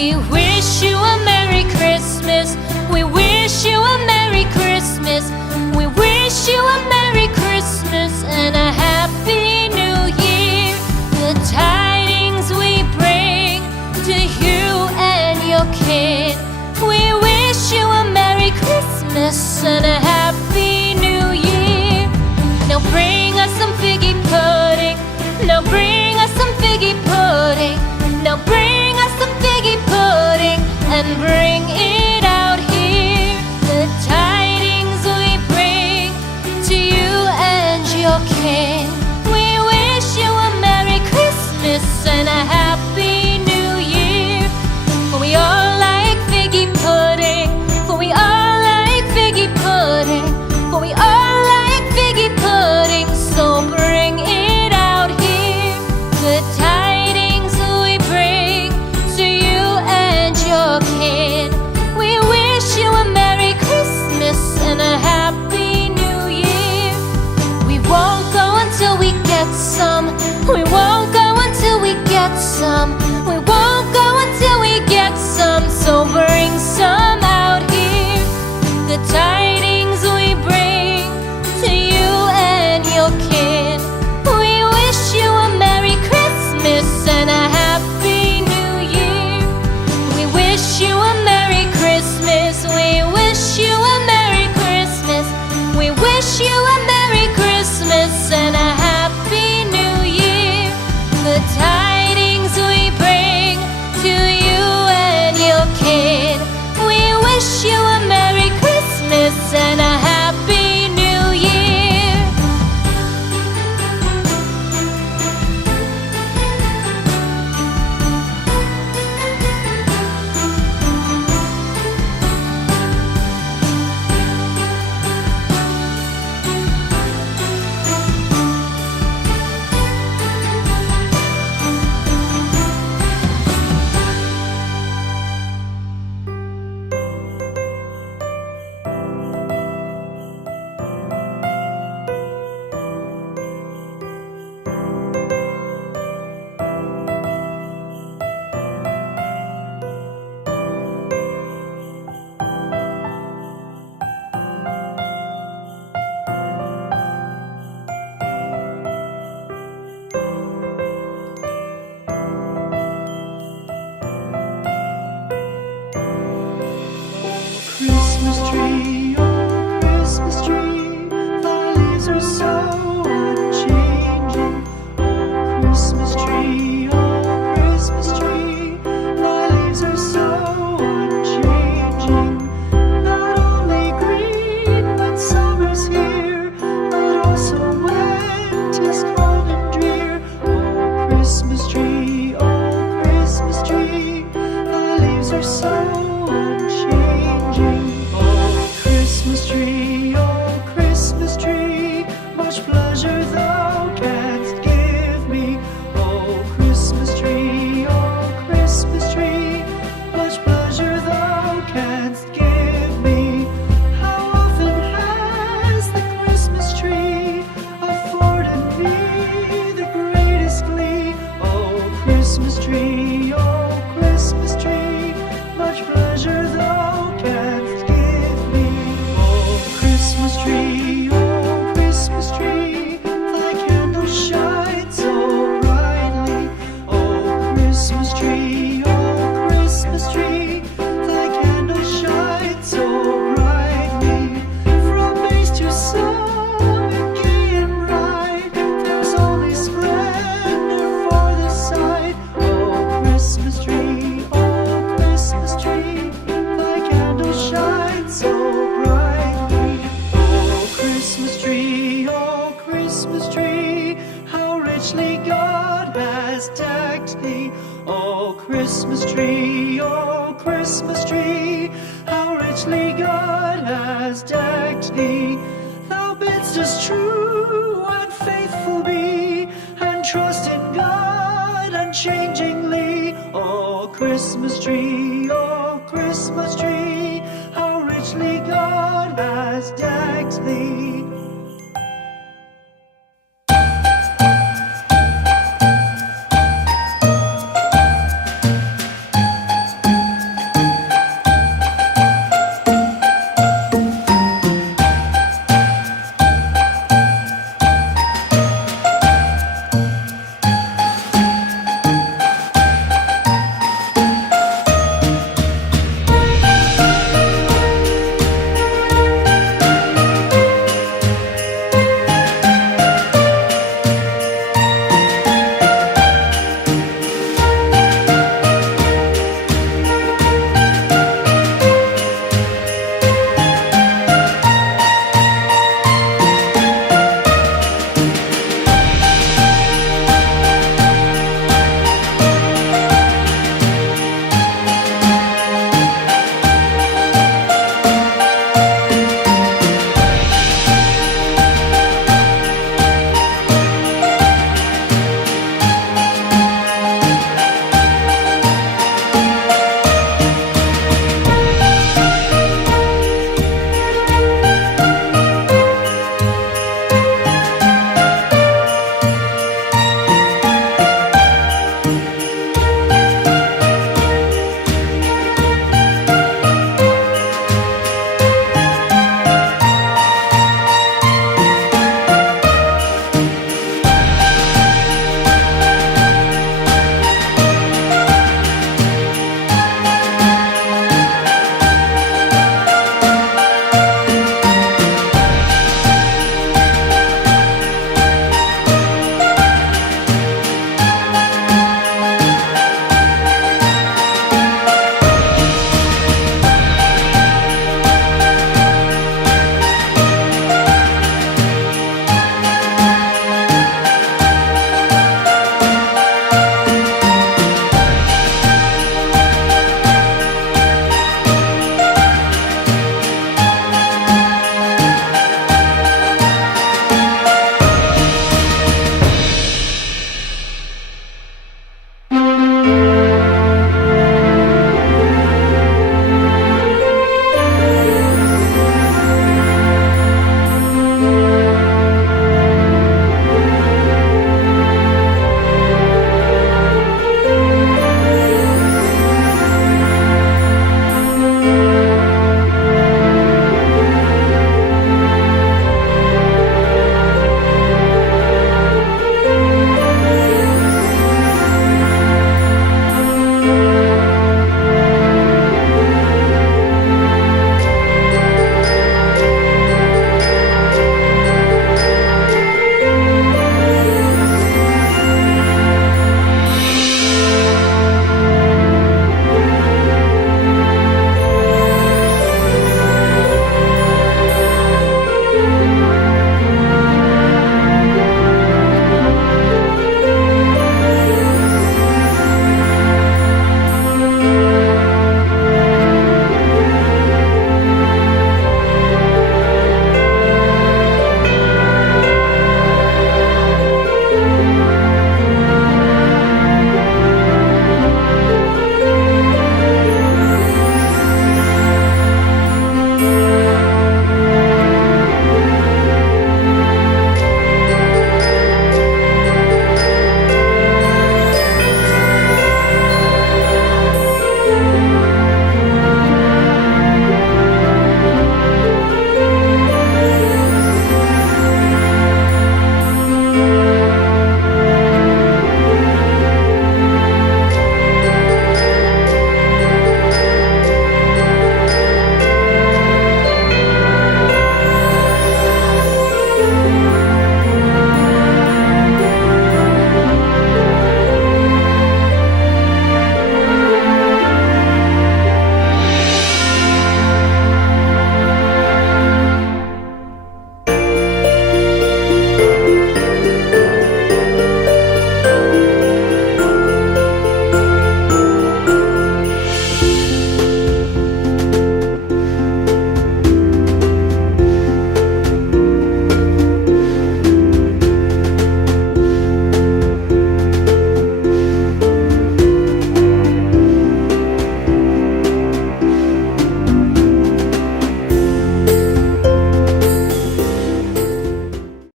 We wish you a Merry Christmas. We wish you a Merry Christmas. We wish you a Merry Christmas and a Happy New Year. The tidings we bring to you and your kin. We wish you a Merry Christmas and a Happy New Year. Now bring us some figgy pudding. Now bring us some figgy pudding. Now bring us some figgy pudding and bring it out here. The tidings we bring to you and your kin. We wish you a Merry Christmas and a Happy New Year. For we all like figgy pudding. For we all like figgy pudding. For we all like figgy pudding. So bring it out here. The tidings we bring to you and your kin. We wish you a Merry Christmas and a Happy New Year. We won't go until we get some. We won't go until we get some. We won't go until we get some. So bring some out here. The tidings we bring to you and your kin. We wish you a Merry Christmas and a Happy New Year. We wish you a Merry Christmas. We wish you a Merry Christmas. We wish you a Merry Christmas and a Happy New Year. The tidings we bring to you and your kin. We wish you a Merry Christmas and a Happy New Year. Christmas tree, oh Christmas tree, thy leaves are so unchanging. Oh Christmas tree, thy leaves are so unchanging. Not only green when summer's here, but also when 'tis cold and drear. Oh Christmas tree, thy leaves are so unchanging. Oh Christmas tree, much pleasure thou canst give me. Oh Christmas tree, much pleasure thou canst give me. How often has the Christmas tree afforded me the greatest glee? Oh Christmas tree, much pleasure thou canst give me. Oh Christmas tree, thy candles shine so brightly. Oh Christmas tree, thy candles shine so brightly. From base to summit, gay and bright, there's only splendor for the sight. Oh Christmas tree, thy candles shine so brightly. Oh Christmas tree, how richly God has decked thee. Oh Christmas tree, how richly God has decked thee. Thou bidst us true and faithful be, and trust in God unchangingly. Oh Christmas tree,